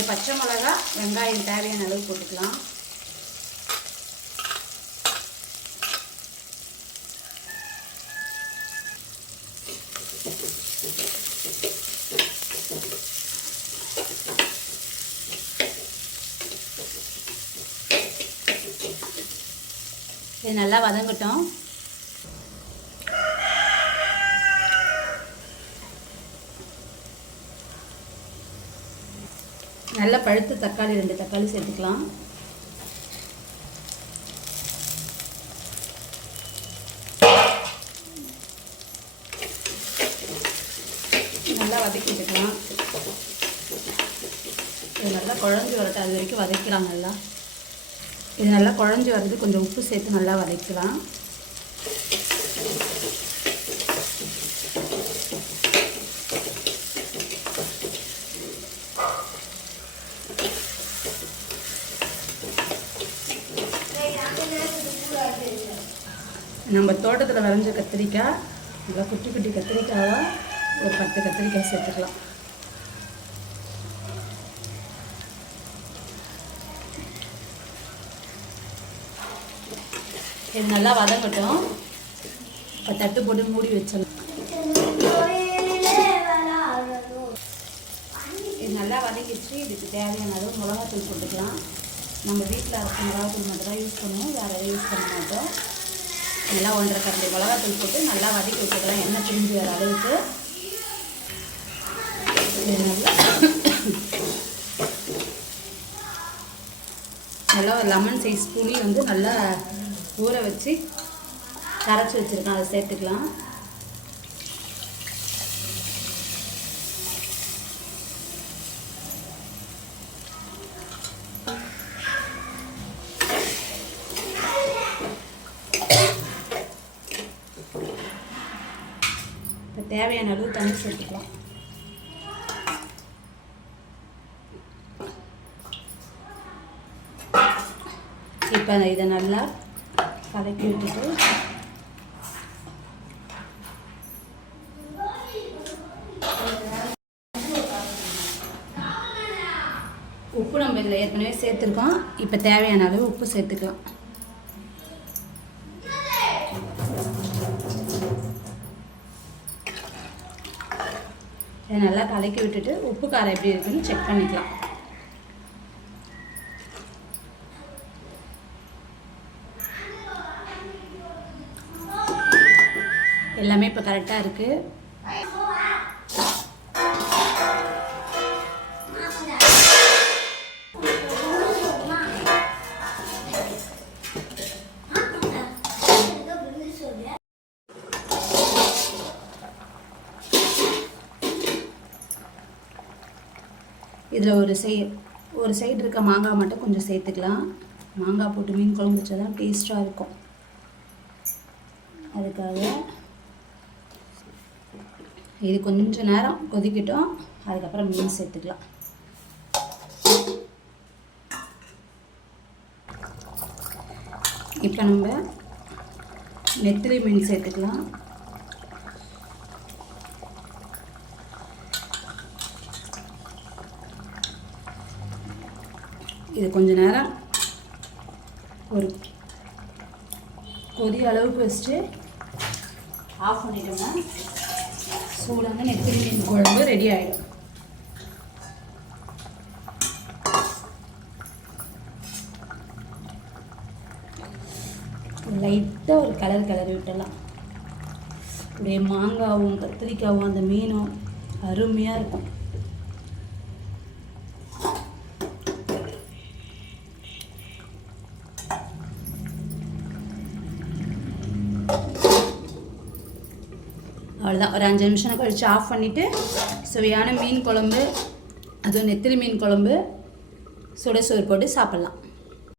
2 பச்சை மிளகா, வெங்காயம் தேவையான அளவு போட்டுக்கலாம். இது நல்லா வதங்கட்டும். நல்ல பழுத்த தக்காளி 2 தக்காளி சேர்த்துக்கலாம். நல்லா வதக்கிட்டுக்கலாம். இது நல்லா குழஞ்சி வரட்டும், அது வரைக்கும் வதக்கலாம். நல்லா இது நல்லா குழஞ்சி வருது. கொஞ்சம் உப்பு சேர்த்து நல்லா வதக்கலாம். நம்ம தோட்டத்தில் விளைஞ்ச கத்திரிக்காய், நல்லா குட்டி குட்டி கத்திரிக்காவாக ஒரு 10 கத்திரிக்காய் சேர்த்துக்கலாம். இது நல்லா வதங்கட்டும். இப்போ தட்டு போட்டு மூடி வச்சிடலாம். இது நல்லா வதங்கிடுச்சு. இதுக்கு தேவையான அளவு மிளகாத்தூள் போட்டுக்கலாம். நம்ம வீட்டில் அரைச்ச மிளகாத்தூள் மட்டும் தான் யூஸ் பண்ணுவோம், வேறு எதுவும் யூஸ் பண்ண மாட்டோம். நல்லா 1.5 கரண்டி மிளகாத்தூள் போட்டு நல்லா வதக்கி வச்சுக்கலாம். எண்ணெய் பிரிஞ்சு வர அளவுக்கு. நல்லா ஒரு லெமன் சைஸ் புளி வந்து நல்லா ஊற வச்சு கரைச்சி வச்சுருக்கேன், அதை சேர்த்துக்கலாம். இப்போ தேவையான அளவு தண்ணி சேர்த்துக்கலாம். இப்போ இதை நல்லா கலக்கி விட்டுட்டு உப்பு நம்ம இதில் ஏற்கனவே சேர்த்துருக்கோம். இப்போ தேவையான அளவு உப்பு சேர்த்துக்கலாம். இதை நல்லா கலக்கி விட்டுட்டு உப்பு காரம் எப்படி இருக்குன்னு செக் பண்ணிக்கலாம். எல்லாமே இப்போ கரெக்டாக இருக்குது. இதில் ஒரு சைடு இருக்க மாங்காய் மட்டும் கொஞ்சம் சேர்த்துக்கலாம். மாங்காய் போட்டு மீன் குழம்பு வச்சா தான் டேஸ்ட்டாக இருக்கும். அதுக்காக இது கொஞ்சம் நேரம் கொதிக்கட்டும். அதுக்கப்புறம் மீன் சேர்த்துக்கலாம். இப்போ நம்ம நெத்திலி மீன் சேர்த்துக்கலாம். இது கொஞ்ச நேரம் ஒரு கொதி அளவுக்கு வச்சுட்டு ஆஃப் பண்ணிட்டோம்னா சூடான நெத்திலி மீன் குழம்பு ரெடி ஆகிடும். லைட்டாக ஒரு கலர் விட்டுடலாம். அப்படியே மாங்காவும் கத்திரிக்காவும் அந்த மீனும் அருமையாக இருக்கும். அவ்வளோதான். ஒரு 5 நிமிஷம் கழித்து ஆஃப் பண்ணிவிட்டு சுவையான மீன் குழம்பு, அதுவும் நெத்திலி மீன் குழம்பு சுட சோறு போட்டு சாப்பிட்லாம்.